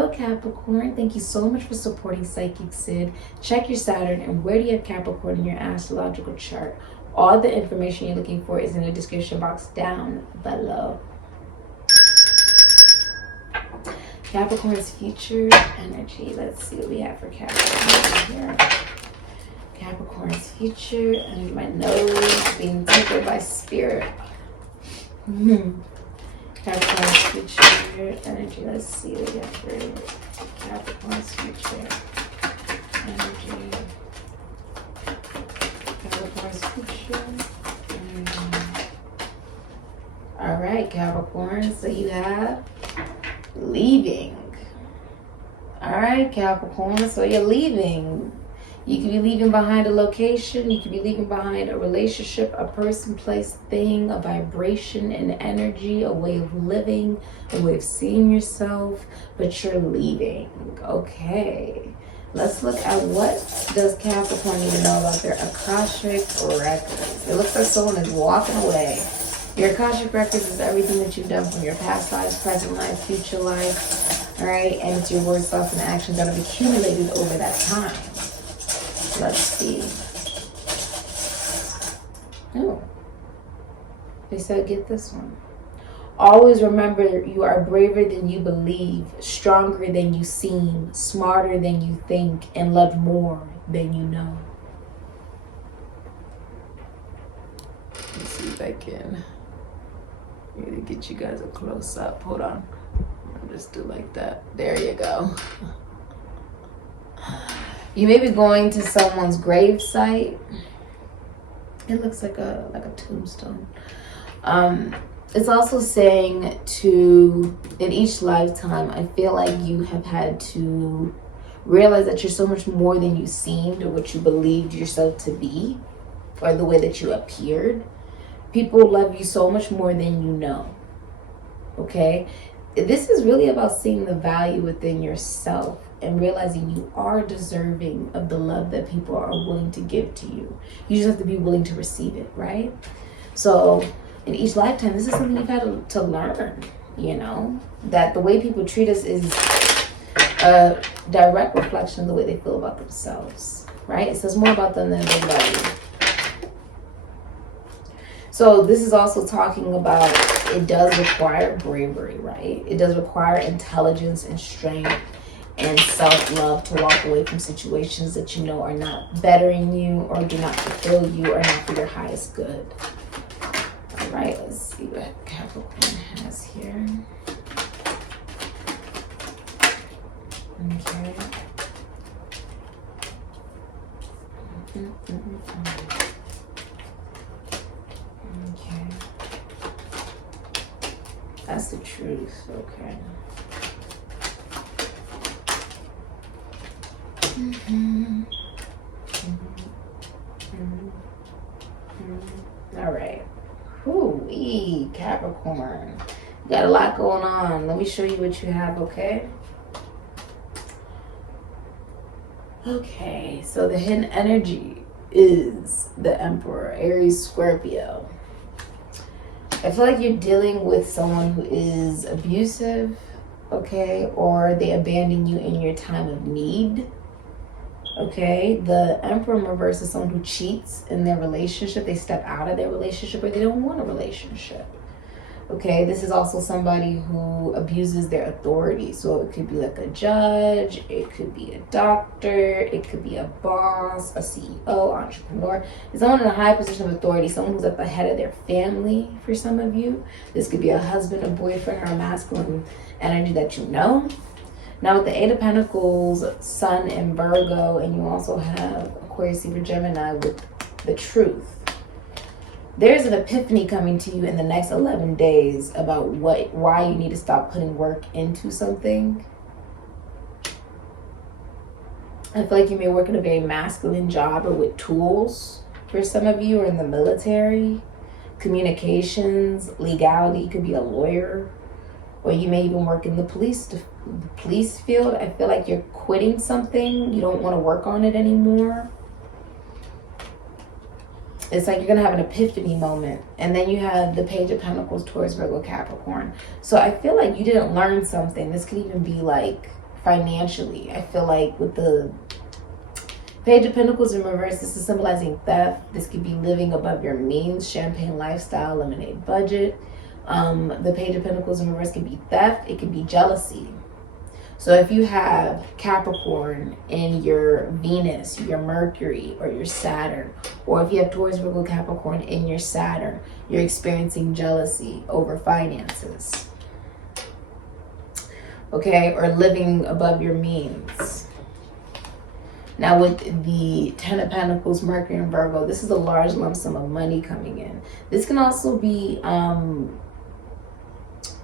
Hello, Capricorn. Thank you so much for supporting SIKIKSYD. Check your Saturn and where do you have Capricorn in your astrological chart. All the information you're looking for is in the description box down below. Capricorn's future energy. Let's see what we have for Capricorn here. Capricorn's future, and my nose being tickled by spirit. Capricorn's future energy. Let's see what we have for Capricorn's future energy. Capricorn's future energy. All right, Capricorn. So you have leaving. All right, Capricorn. So you're leaving. You could be leaving behind a location. You could be leaving behind a relationship, a person, place, thing, a vibration, an energy, a way of living, a way of seeing yourself. But you're leaving. Okay. Let's look at what does Capricorn need to know about their Akashic records. It looks like someone is walking away. Your Akashic records is everything that you've done from your past lives, present life, future life. All right. And it's your words, thoughts, and actions that have accumulated over that time. Let's see. Oh, they said get this one. Always remember you are braver than you believe, stronger than you seem, smarter than you think, and love more than you know. Let's see if I can really get you guys a close up. Hold on. I'll just do like that. There you go. You may be going to someone's grave site. It looks like a tombstone. It's also saying to, in each lifetime, I feel like you have had to realize that you're so much more than you seemed or what you believed yourself to be or the way that you appeared. People love you so much more than you know. Okay? This is really about seeing the value within yourself and realizing you are deserving of the love that people are willing to give to you. You just have to be willing to receive it, right? So in each lifetime, this is something you've had to learn, you know, that the way people treat us is a direct reflection of the way they feel about themselves, right? It says more about them than they love you. So this is also talking about it does require bravery, right? It does require intelligence and strength and self-love to walk away from situations that you know are not bettering you or do not fulfill you or not for your highest good. All right, let's see what Capricorn has here. Okay. Okay. That's the truth, okay. All right. Ooh, Capricorn. Got a lot going on. Let me show you what you have, okay? Okay, so the hidden energy is the Emperor, Aries, Scorpio. I feel like you're dealing with someone who is abusive, okay? Or they abandon you in your time of need. Okay, the Emperor in reverse is someone who cheats in their relationship. They step out of their relationship or they don't want a relationship. Okay, this is also somebody who abuses their authority. So it could be like a judge, it could be a doctor, it could be a boss, a CEO, entrepreneur. It's someone in a high position of authority, someone who's at the head of their family for some of you. This could be a husband, a boyfriend, or a masculine energy that you know. Now with the Eight of Pentacles, Sun in Virgo, and you also have Aquarius, Libra, Gemini with the Truth. There's an epiphany coming to you in the next 11 days about why you need to stop putting work into something. I feel like you may work in a very masculine job or with tools for some of you, or in the military, communications, legality. You could be a lawyer, or you may even work in the police field. I feel like you're quitting something. You don't want to work on it anymore. It's like you're going to have an epiphany moment. And then you have the Page of Pentacles, Taurus, Virgo, Capricorn. So I feel like you didn't learn something. This could even be like financially. I feel like with the Page of Pentacles in reverse, this is symbolizing theft. This could be living above your means, champagne lifestyle, lemonade budget. The Page of Pentacles in reverse can be theft. It can be jealousy. So if you have Capricorn in your Venus, your Mercury, or your Saturn, or if you have Taurus, Virgo, Capricorn in your Saturn, you're experiencing jealousy over finances. Okay, or living above your means. Now with the Ten of Pentacles, Mercury and Virgo, this is a large lump sum of money coming in. This can also be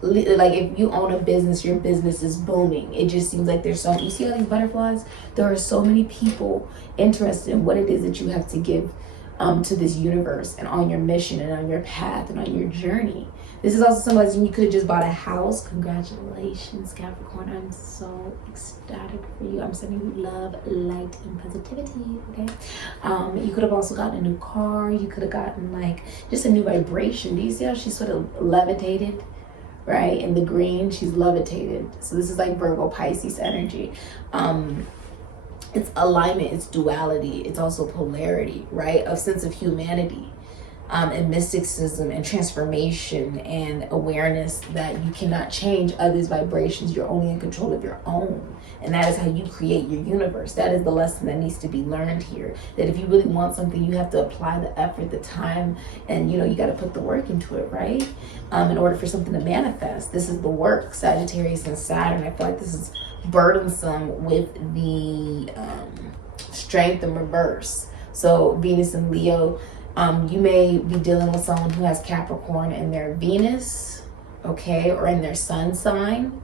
like if you own a business, your business is booming. It just seems like there's so, you see all these butterflies? There are so many people interested in what it is that you have to give to this universe and on your mission and on your path and on your journey. This is also symbolizing you could have just bought a house. Congratulations, Capricorn. I'm so ecstatic for you. I'm sending you love, light, and positivity, okay? You could have also gotten a new car. You could have gotten like just a new vibration. Do you see how she sort of levitated? Right? In the green, she's levitated. So this is like Virgo Pisces energy. It's alignment, it's duality, it's also polarity, right? A sense of humanity, and mysticism and transformation and awareness that you cannot change others' vibrations. You're only in control of your own. And that is how you create your universe. That is the lesson that needs to be learned here. That if you really want something, you have to apply the effort, the time, and you got to put the work into it, right? In order for something to manifest. This is the work, Sagittarius and Saturn. I feel like this is burdensome with the strength in reverse. So Venus and Leo, you may be dealing with someone who has Capricorn in their Venus, okay, or in their sun sign.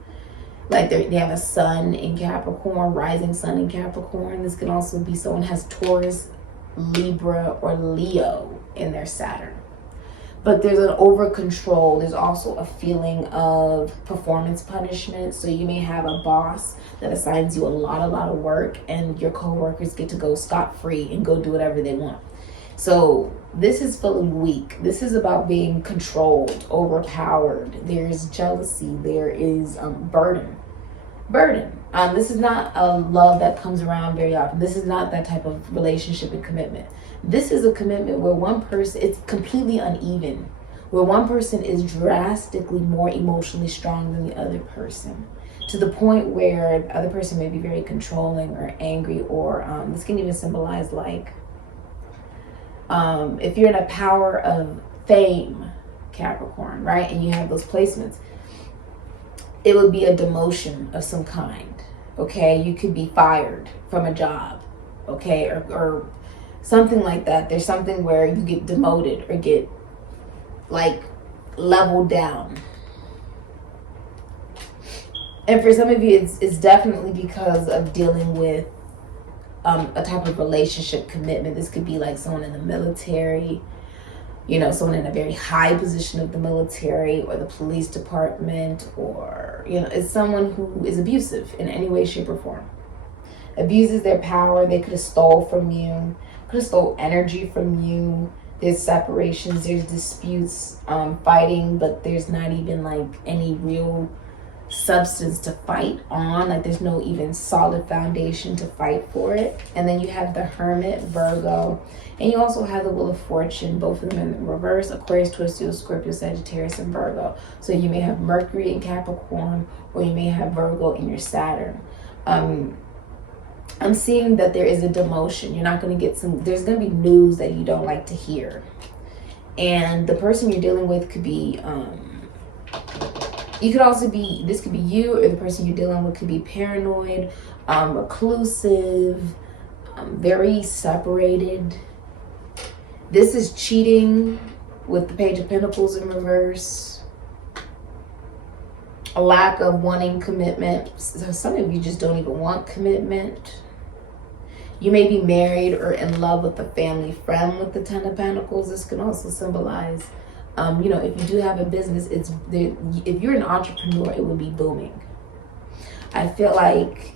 Like they have a sun in Capricorn, rising sun in Capricorn. This can also be someone who has Taurus, Libra, or Leo in their Saturn. But there's an over control. There's also a feeling of performance punishment. So you may have a boss that assigns you a lot of work, and your co-workers get to go scot-free and go do whatever they want. So this is feeling weak. This is about being controlled, overpowered. There's jealousy. There is burden. This is not a love that comes around very often. This is not that type of relationship and commitment. This is a commitment where one person, it's completely uneven, where one person is drastically more emotionally strong than the other person, to the point where the other person may be very controlling or angry, or this can even symbolize like, if you're in a power of fame, Capricorn, right, and you have those placements, it would be a demotion of some kind, okay? You could be fired from a job, okay, or something like that. There's something where you get demoted or get like leveled down. And for some of you, it's definitely because of dealing with a type of relationship commitment. This could be like someone in the military, someone in a very high position of the military or the police department, or, it's someone who is abusive in any way, shape, or form. Abuses their power. They could have stole from you, could have stole energy from you. There's separations, there's disputes, fighting, but there's not even like any real substance to fight on. Like there's no even solid foundation to fight for it. And then you have the Hermit, Virgo, and you also have the Wheel of Fortune, both of them in reverse: Aquarius, Taurus, Scorpio, Sagittarius, and Virgo. So you may have Mercury in Capricorn, or you may have Virgo in your Saturn. I'm seeing that there is a demotion. You're not going to get there's going to be news that you don't like to hear. And the person you're dealing with could be, this could be you, or the person you're dealing with could be paranoid, reclusive, very separated. This is cheating with the Page of Pentacles in reverse. A lack of wanting commitment. So some of you just don't even want commitment. You may be married or in love with a family friend with the Ten of Pentacles. This can also symbolize, if you do have a business, if you're an entrepreneur, it would be booming. I feel like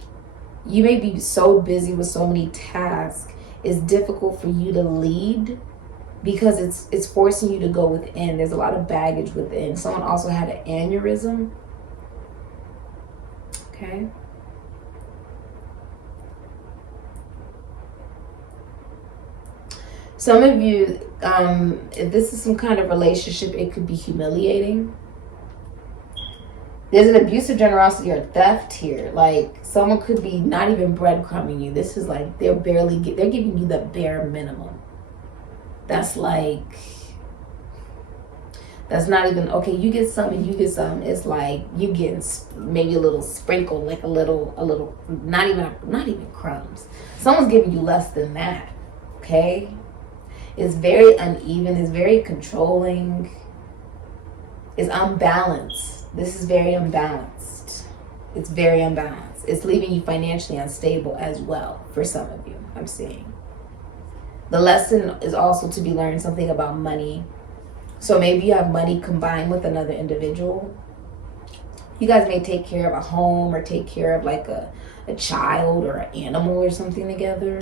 you may be so busy with so many tasks, it's difficult for you to lead because it's forcing you to go within. There's a lot of baggage within. Someone also had an aneurysm. Okay. Some of you, if this is some kind of relationship, it could be humiliating. There's an abusive generosity or theft here. Like, someone could be not even breadcrumbing you. This is like, they're giving you the bare minimum. That's like, that's not even, okay, you get some and you get some. It's like, you get maybe a little sprinkle, like a little, not even crumbs. Someone's giving you less than that, okay? It's very uneven, it's very controlling, it's unbalanced. This is very unbalanced. It's very unbalanced. It's leaving you financially unstable as well for some of you, I'm seeing. The lesson is also to be learned something about money. So maybe you have money combined with another individual. You guys may take care of a home or take care of like a child or an animal or something together.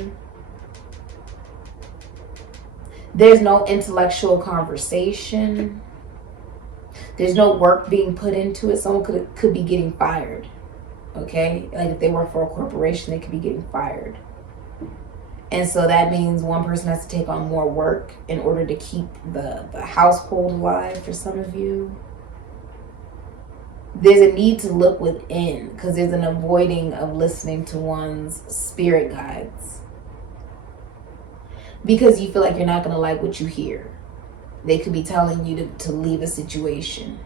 There's no intellectual conversation. There's no work being put into it. Someone could be getting fired, okay? Like if they work for a corporation, they could be getting fired. And so that means one person has to take on more work in order to keep the household alive for some of you. There's a need to look within because there's an avoiding of listening to one's spirit guides. Because you feel like you're not going to like what you hear. They could be telling you to leave a situation.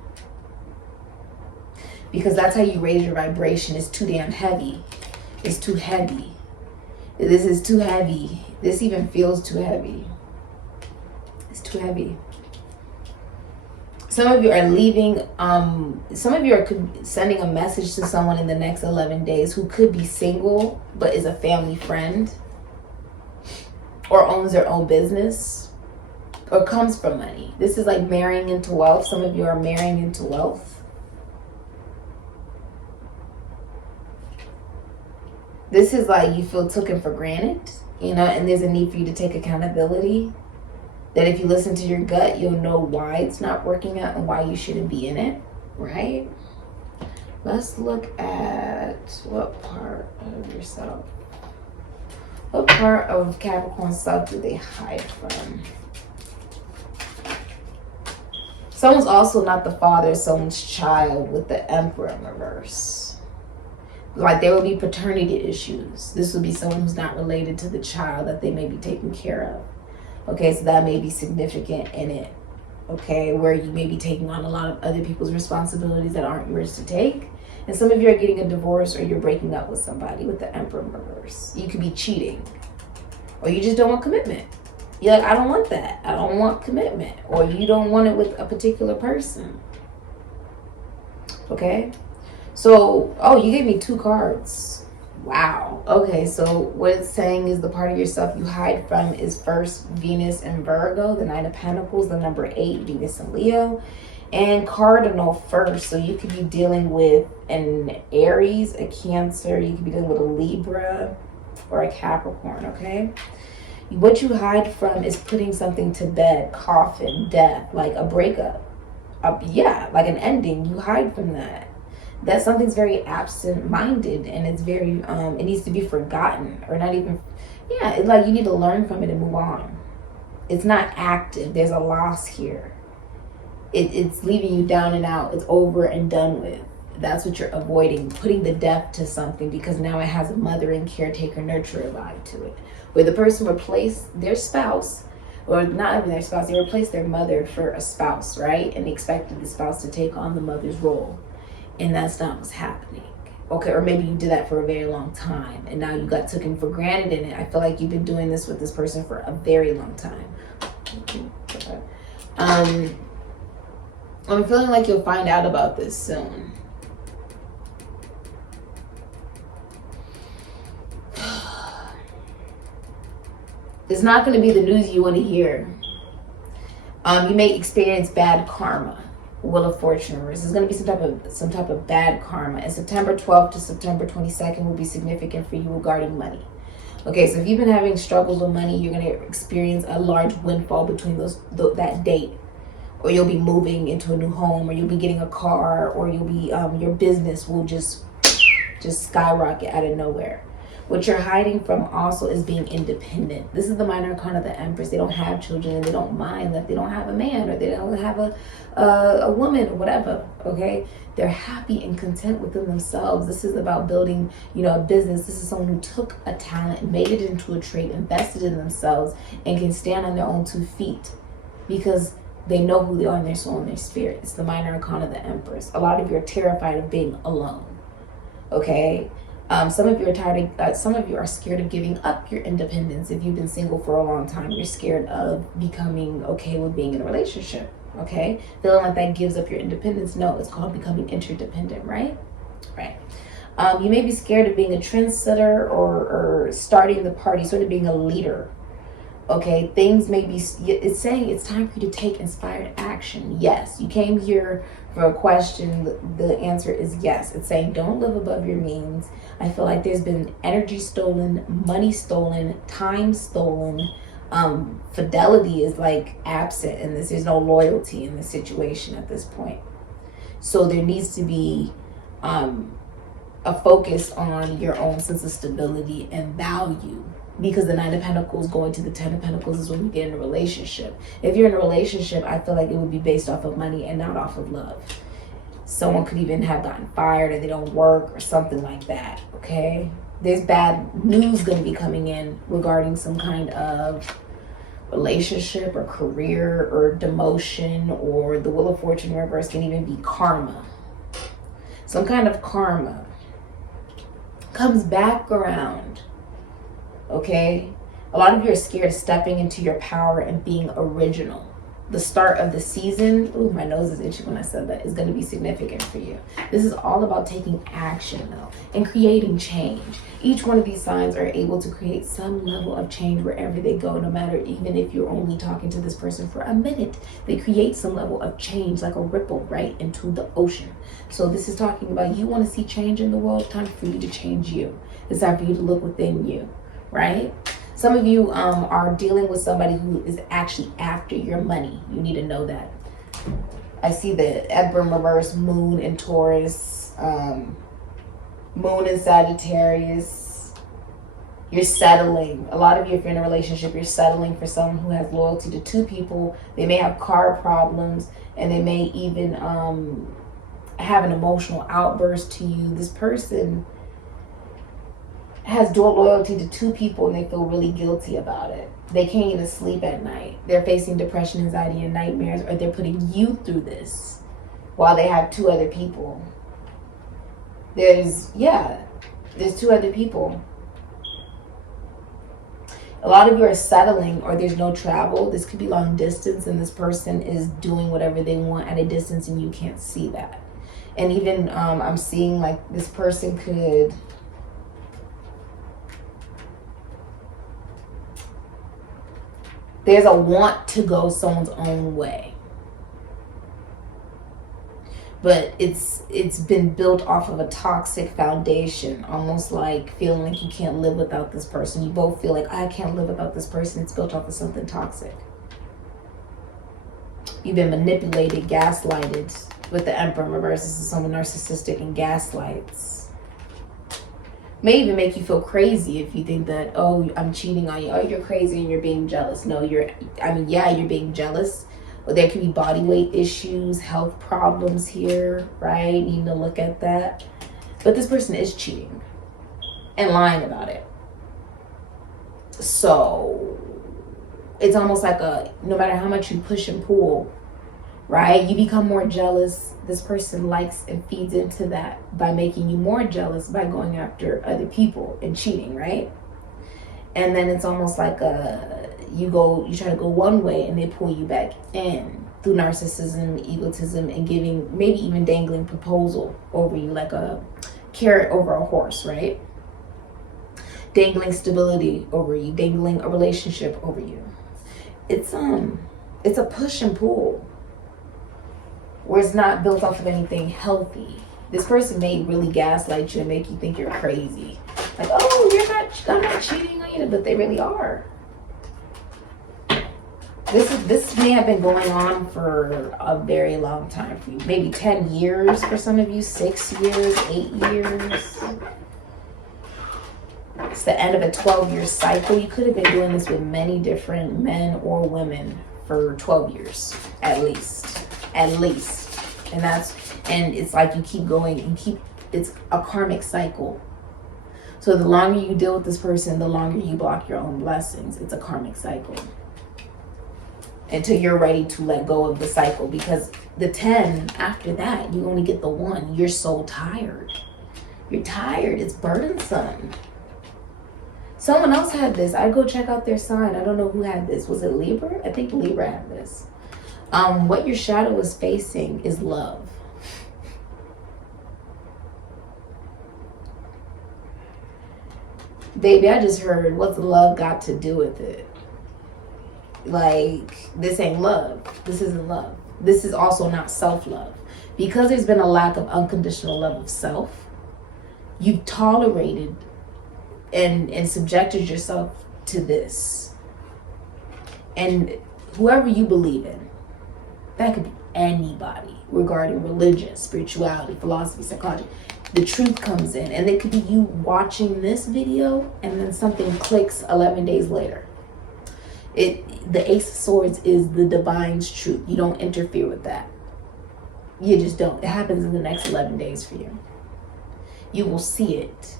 Because that's how you raise your vibration. It's too damn heavy. It's too heavy. This is too heavy. This even feels too heavy. It's too heavy. Some of you are leaving. Some of you are sending a message to someone in the next 11 days who could be single, but is a family friend. Or owns their own business. Or comes from money. This is like marrying into wealth. Some of you are marrying into wealth. This is like you feel taken for granted, you know, and there's a need for you to take accountability. That if you listen to your gut, you'll know why it's not working out and why you shouldn't be in it, right? Let's look at what part of yourself. What part of Capricorn self do they hide from? Someone's also not the father of someone's child with the Emperor in reverse. Like there will be paternity issues. This will be someone who's not related to the child that they may be taking care of. Okay, so that may be significant in it. Okay, where you may be taking on a lot of other people's responsibilities that aren't yours to take. And some of you are getting a divorce or you're breaking up with somebody with the Emperor in reverse. You could be cheating. Or you just don't want commitment. You're like, I don't want that. I don't want commitment. Or you don't want it with a particular person. Okay? So, oh, you gave me 2 cards. Wow. Okay, so what it's saying is the part of yourself you hide from is first Venus and Virgo, the 9 of Pentacles, the number 8, Venus and Leo, and cardinal first. So you could be dealing with an Aries, a Cancer, you could be dealing with a Libra or a Capricorn, okay? What you hide from is putting something to bed, coffin, death, like a breakup. Yeah, like an ending. You hide from that. That something's very absent-minded and it's very, it needs to be forgotten or not even, yeah, it's like you need to learn from it and move on. It's not active. There's a loss here. It's leaving you down and out. It's over and done with. That's what you're avoiding, putting the death to something because now it has a mothering, caretaker, nurturer vibe to it. Where the person replaced their spouse, or not even their spouse, they replaced their mother for a spouse, right? And they expected the spouse to take on the mother's role. And that's not what's happening. Okay, or maybe you did that for a very long time and now you got taken for granted in it. I feel like you've been doing this with this person for a very long time. I'm feeling like you'll find out about this soon. It's not going to be the news you want to hear. You may experience bad karma. Wheel of Fortune reverse. There's going to be some type of bad karma. And September 12th to September 22nd will be significant for you regarding money. Okay, so if you've been having struggles with money, you're going to experience a large windfall between that date. Or you'll be moving into a new home, or you'll be getting a car, or you'll be your business will just skyrocket out of nowhere. What you're hiding from also is being independent. This is the minor arcana of the Empress. They don't have children, and they don't mind that they don't have a man, or they don't have a woman, or whatever, okay? They're happy and content within themselves. This is about building, you know, a business. This is someone who took a talent and made it into a trait, invested in themselves, and can stand on their own 2 feet because they know who they are in their soul and their spirit. It's the minor arcana of the Empress. A lot of you are terrified of being alone, okay? Some of you are tired of, some of you are scared of giving up your independence. If you've been single for a long time, you're scared of becoming okay with being in a relationship, okay? Feeling like that gives up your independence. No, it's called becoming interdependent, right? Right. You may be scared of being a trendsetter or starting the party, sort of being a leader. Okay, things may be, it's saying it's time for you to take inspired action. Yes, you came here for a question. The answer is yes. It's saying don't live above your means. I feel like there's been energy stolen, money stolen, time stolen. Fidelity is like absent in this. There's no loyalty in this situation at this point. So there needs to be a focus on your own sense of stability and value. Because the 9 of Pentacles going to the 10 of Pentacles is when you get in a relationship. If you're in a relationship, I feel like it would be based off of money and not off of love. Someone could even have gotten fired or they don't work or something like that, okay? There's bad news going to be coming in regarding some kind of relationship or career or demotion, or the Wheel of Fortune reverse can even be karma. Some kind of karma comes back around. Okay, a lot of you are scared of stepping into your power and being original. The start of the season, ooh, my nose is itchy when I said that, is going to be significant for you. This is all about taking action though, and creating change. Each one of these signs are able to create some level of change wherever they go, no matter, even if you're only talking to this person for a minute, they create some level of change, like a ripple right into the ocean. So this is talking about, you want to see change in the world, time for you to change you. It's time for you to look within you. Right? Some of you are dealing with somebody who is actually after your money. You need to know that. I see the Emperor in reverse, Moon in Taurus, Moon in Sagittarius. You're settling. A lot of you, if you're in a relationship, you're settling for someone who has loyalty to 2 people. They may have car problems, and they may even have an emotional outburst to you. This person has dual loyalty to 2 people, and they feel really guilty about it. They can't even sleep at night. They're facing depression, anxiety, and nightmares, or they're putting you through this while they have 2 other people. There's 2 other people. A lot of you are settling, or there's no travel. This could be long distance, and this person is doing whatever they want at a distance, and you can't see that. And even I'm seeing like this person could, there's a want to go someone's own way. But it's been built off of a toxic foundation, almost like feeling like you can't live without this person. You both feel like, I can't live without this person. It's built off of something toxic. You've been manipulated, gaslighted. With the Emperor in reverse, this is someone narcissistic and gaslights. May even make you feel crazy if you think that, oh, I'm cheating on you. Oh, you're crazy and you're being jealous. No, you're being jealous. But there could be body weight issues, health problems here, right? You need to look at that. But this person is cheating and lying about it. So it's almost like no matter how much you push and pull, right? You become more jealous. This person likes and feeds into that by making you more jealous by going after other people and cheating, right? And then it's almost like you try to go one way and they pull you back in through narcissism, egotism, and giving, maybe even dangling proposal over you, like a carrot over a horse, right? Dangling stability over you, dangling a relationship over you. It's a push and pull where it's not built off of anything healthy. This person may really gaslight you and make you think you're crazy. Like, oh, I'm not cheating on you, but they really are. This may have been going on for a very long time for you. Maybe 10 years for some of you, 6 years, 8 years. It's the end of a 12-year cycle. You could have been doing this with many different men or women for 12 years, at least. And it's like you keep going and it's a karmic cycle. So the longer you deal with this person, the longer you block your own blessings. It's a karmic cycle. Until you're ready to let go of the cycle. Because the 10, after that, you only get the 1. You're so tired. You're tired. It's burdensome. Someone else had this. I'd go check out their sign. I don't know who had this. Was it Libra? I think Libra had this. What your shadow is facing is love. Baby, I just heard, what's love got to do with it? Like, this ain't love. This isn't love. This is also not self-love. Because there's been a lack of unconditional love of self, you've tolerated and subjected yourself to this. And whoever you believe in, that could be anybody regarding religion, spirituality, philosophy, psychology. The truth comes in, and it could be you watching this video and then something clicks 11 days later. The Ace of Swords is the divine's truth. You don't interfere with that. You just don't. It happens in the next 11 days for you. You will see it.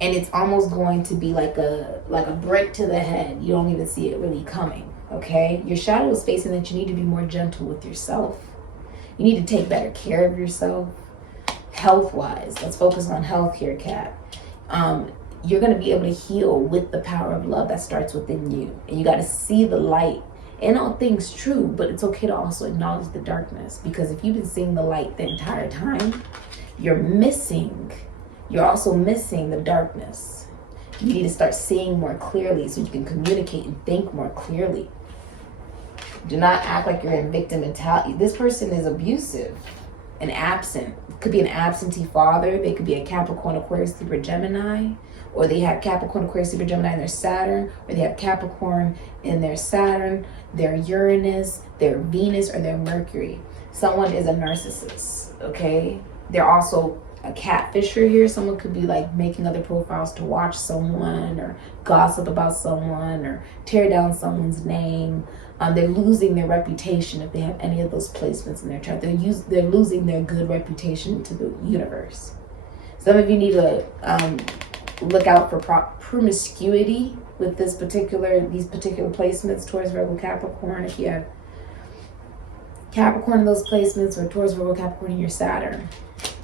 And it's almost going to be like a brick to the head. You don't even see it really coming. Okay? Your shadow is facing that you need to be more gentle with yourself. You need to take better care of yourself. Health-wise. Let's focus on health here, Kat. You're going to be able to heal with the power of love that starts within you. And you got to see the light in all things true, but it's okay to also acknowledge the darkness. Because if you've been seeing the light the entire time, you're also missing the darkness. You need to start seeing more clearly so you can communicate and think more clearly. Do not act like you're in victim mentality. This person is abusive and absent. Could be an absentee father. They could be a Capricorn, Aquarius, Libra, Gemini. Or they have Capricorn, Aquarius, Libra, Gemini in their Saturn. Or they have Capricorn in their Saturn, their Uranus, their Venus, or their Mercury. Someone is a narcissist, okay? They're also a catfisher here. Someone could be like making other profiles to watch someone or gossip about someone or tear down someone's name. They're losing their reputation if they have any of those placements in their chart. They're losing their good reputation to the universe. Some of you need to look out for promiscuity with these particular placements, Taurus, Virgo, Capricorn. If you have Capricorn in those placements, or Taurus, Virgo, Capricorn in your Saturn,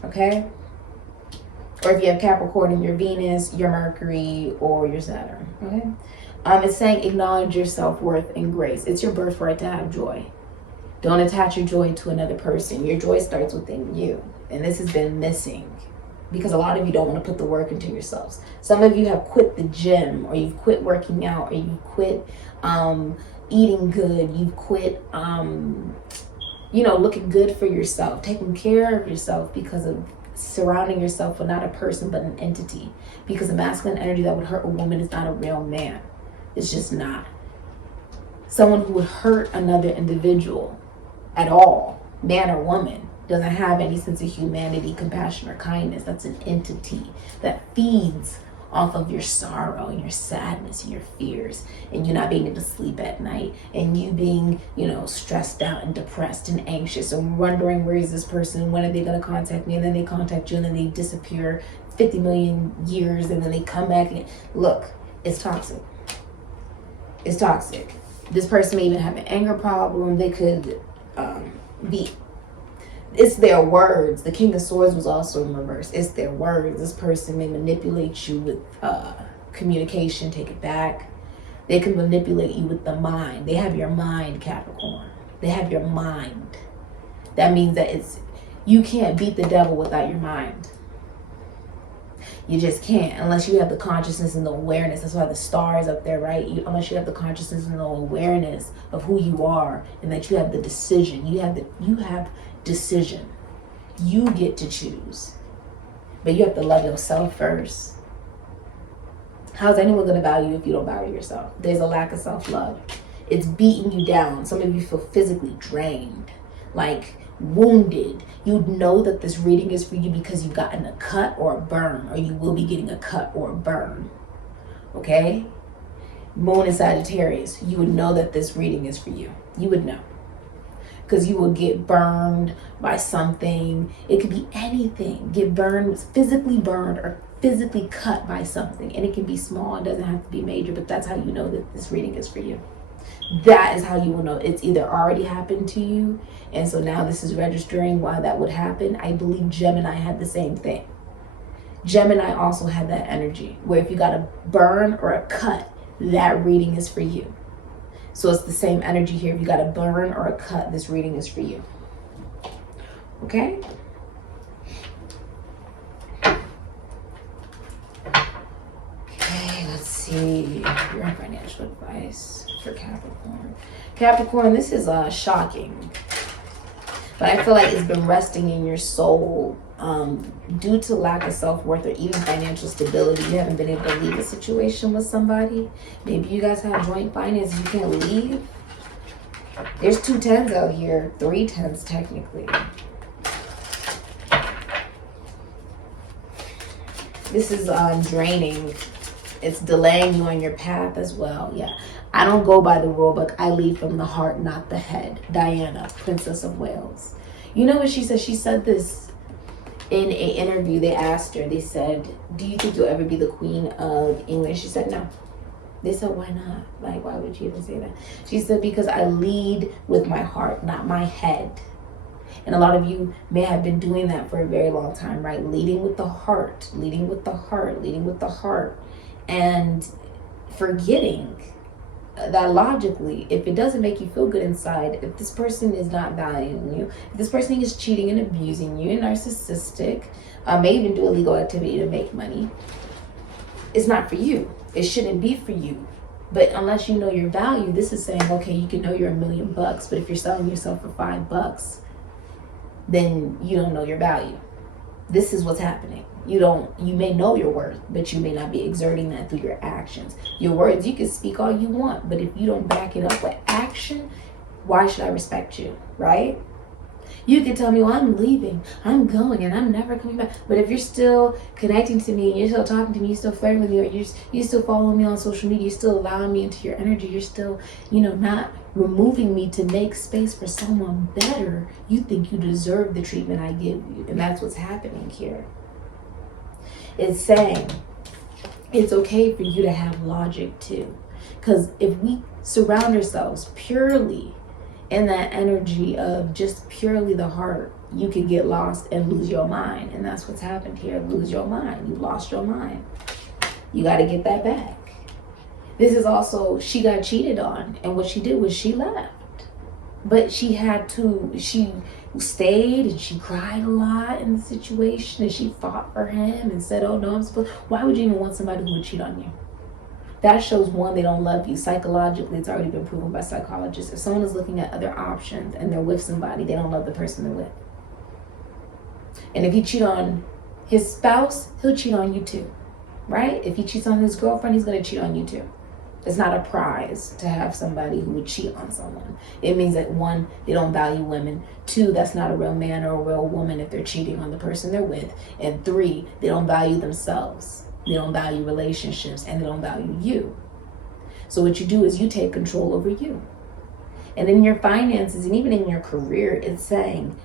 okay? Or if you have Capricorn in your Venus, your Mercury, or your Saturn, okay? It's saying acknowledge your self-worth and grace. It's your birthright to have joy. Don't attach your joy to another person. Your joy starts within you. And this has been missing because a lot of you don't want to put the work into yourselves. Some of you have quit the gym, or you've quit working out, or you've quit eating good. You've quit, looking good for yourself, taking care of yourself because of surrounding yourself with not a person but an entity. Because the masculine energy that would hurt a woman is not a real man. It's just not. Someone who would hurt another individual at all, man or woman, doesn't have any sense of humanity, compassion, or kindness. That's an entity that feeds off of your sorrow and your sadness and your fears, and you not being able to sleep at night, and you being, stressed out and depressed and anxious and wondering, where is this person? When are they going to contact me? And then they contact you, and then they disappear 50 million years, and then they come back again. Look, it's toxic. It's toxic. This person may even have an anger problem. They could it's their words. The King of Swords was also in reverse. It's their words. This person may manipulate you with communication. Take it back. They can manipulate you with the mind. They have your mind, Capricorn. They have your mind. That means that you can't beat the devil without your mind. You just can't, unless you have the consciousness and the awareness. That's why the star is up there, right? Unless you have the consciousness and the awareness of who you are, and that you have the decision. You have decision. You get to choose. But you have to love yourself first. How's anyone going to value you if you don't value yourself? There's a lack of self-love. It's beating you down. Some of you feel physically drained, like wounded. You know that this reading is for you because you've gotten a cut or a burn, or you will be getting a cut or a burn. okay? Moon in Sagittarius, you would know that this reading is for you. You would know. Because you will get burned by something. It could be anything. Get burned, physically burned or physically cut by something. And it can be small. It doesn't have to be major. But that's how you know that this reading is for you. That is how you will know. It's either already happened to you. And so now this is registering why that would happen. I believe Gemini had the same thing. Gemini also had that energy. Where if you got a burn or a cut, that reading is for you. So it's the same energy here. If you got a burn or a cut, this reading is for you. Okay? Okay, let's see. Your financial advice for Capricorn. Capricorn, this is shocking. But I feel like it's been resting in your soul due to lack of self-worth or even financial stability. You haven't been able to leave a situation with somebody. Maybe you guys have joint finances. You can't leave. There's 2 10s out here. 3 10s technically. This is draining. It's delaying you on your path as well. Yeah. I don't go by the rule book. I lead from the heart, not the head. Diana, Princess of Wales. You know what she said? She said this in an interview. They asked her, they said, do you think you'll ever be the Queen of England? She said, no. They said, why not? Like, why would you even say that? She said, because I lead with my heart, not my head. And a lot of you may have been doing that for a very long time, right? Leading with the heart, leading with the heart, leading with the heart. And forgetting that logically, if it doesn't make you feel good inside, if this person is not valuing you, if this person is cheating and abusing you and narcissistic, may even do illegal activity to make money, it's not for you. It shouldn't be for you. But unless you know your value, this is saying, okay, you can know you're $1 million, but if you're selling yourself for $5, then you don't know your value. This is what's happening. You may know your worth, but you may not be exerting that through your actions. Your words, you can speak all you want, but if you don't back it up with action, why should I respect you, right? You can tell me, well, I'm leaving, I'm going, and I'm never coming back. But if you're still connecting to me, and you're still talking to me, you're still flirting with me, or you still following me on social media, you're still allowing me into your energy, you're still, not removing me to make space for someone better, you think you deserve the treatment I give you. And that's what's happening here. It's saying it's okay for you to have logic too. Because if we surround ourselves purely in that energy of just purely the heart, you can get lost and lose your mind. And that's what's happened here. Lose your mind. You lost your mind. You got to get that back. This is also, she got cheated on. And what she did was she left. But she stayed and she cried a lot in the situation. And she fought for him and said, oh no, I'm supposed. Why would you even want somebody who would cheat on you? That shows, one, they don't love you. Psychologically, it's already been proven by psychologists. If someone is looking at other options and they're with somebody, they don't love the person they're with. And if he cheats on his spouse, he'll cheat on you too, right? If he cheats on his girlfriend, he's going to cheat on you too. It's not a prize to have somebody who would cheat on someone. It means that, one, they don't value women. Two, that's not a real man or a real woman if they're cheating on the person they're with. And three, they don't value themselves. They don't value relationships, and they don't value you. So what you do is you take control over you. And in your finances and even in your career, it's saying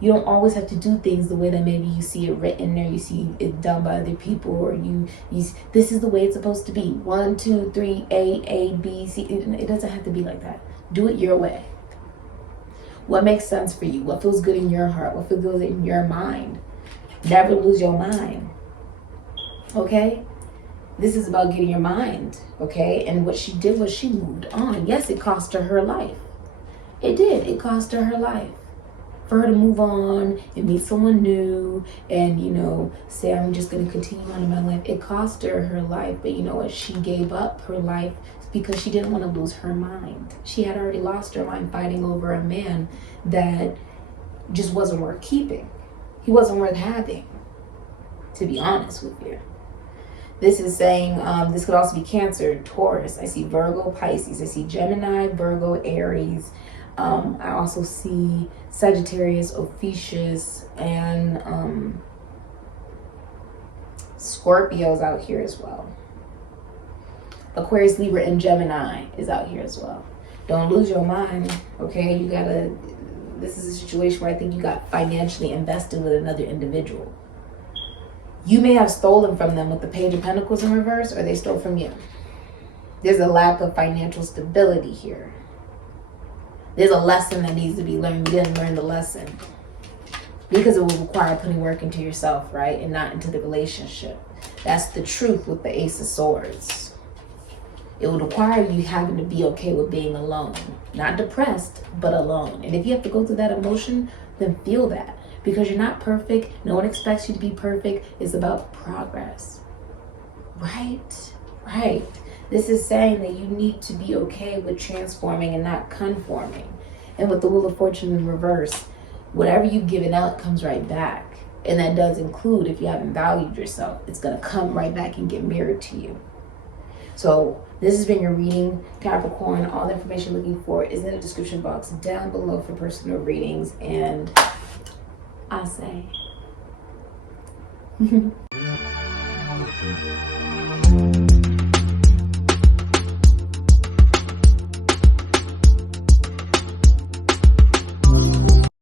you don't always have to do things the way that maybe you see it written or you see it done by other people, or you this is the way it's supposed to be. 1, 2, 3, A, B, C. It doesn't have to be like that. Do it your way. What makes sense for you? What feels good in your heart? What feels good in your mind? Never lose your mind. Okay? This is about getting your mind, okay? And what she did was she moved on. Yes, it cost her life. It did. It cost her life. For her to move on and meet someone new and, say, I'm just going to continue on in my life. It cost her life. But you know what? She gave up her life because she didn't want to lose her mind. She had already lost her mind fighting over a man that just wasn't worth keeping. He wasn't worth having, to be honest with you. This is saying, this could also be Cancer, Taurus. I see Virgo, Pisces. I see Gemini, Virgo, Aries. I also see Sagittarius, Ophiuchus, and Scorpios out here as well. Aquarius, Libra, and Gemini is out here as well. Don't lose your mind, okay? You gotta, this is a situation where I think you got financially invested with another individual. You may have stolen from them with the Page of Pentacles in reverse, or they stole from you. There's a lack of financial stability here. There's a lesson that needs to be learned. You didn't learn the lesson. Because it will require putting work into yourself, right? And not into the relationship. That's the truth with the Ace of Swords. It will require you having to be okay with being alone. Not depressed, but alone. And if you have to go through that emotion, then feel that. Because you're not perfect. No one expects you to be perfect. It's about progress. Right? Right. This is saying that you need to be okay with transforming and not conforming. And with the Wheel of Fortune in reverse, whatever you've given out comes right back. And that does include, if you haven't valued yourself, it's going to come right back and get mirrored to you. So this has been your reading, Capricorn. All the information you're looking for is in the description box down below for personal readings. And I say...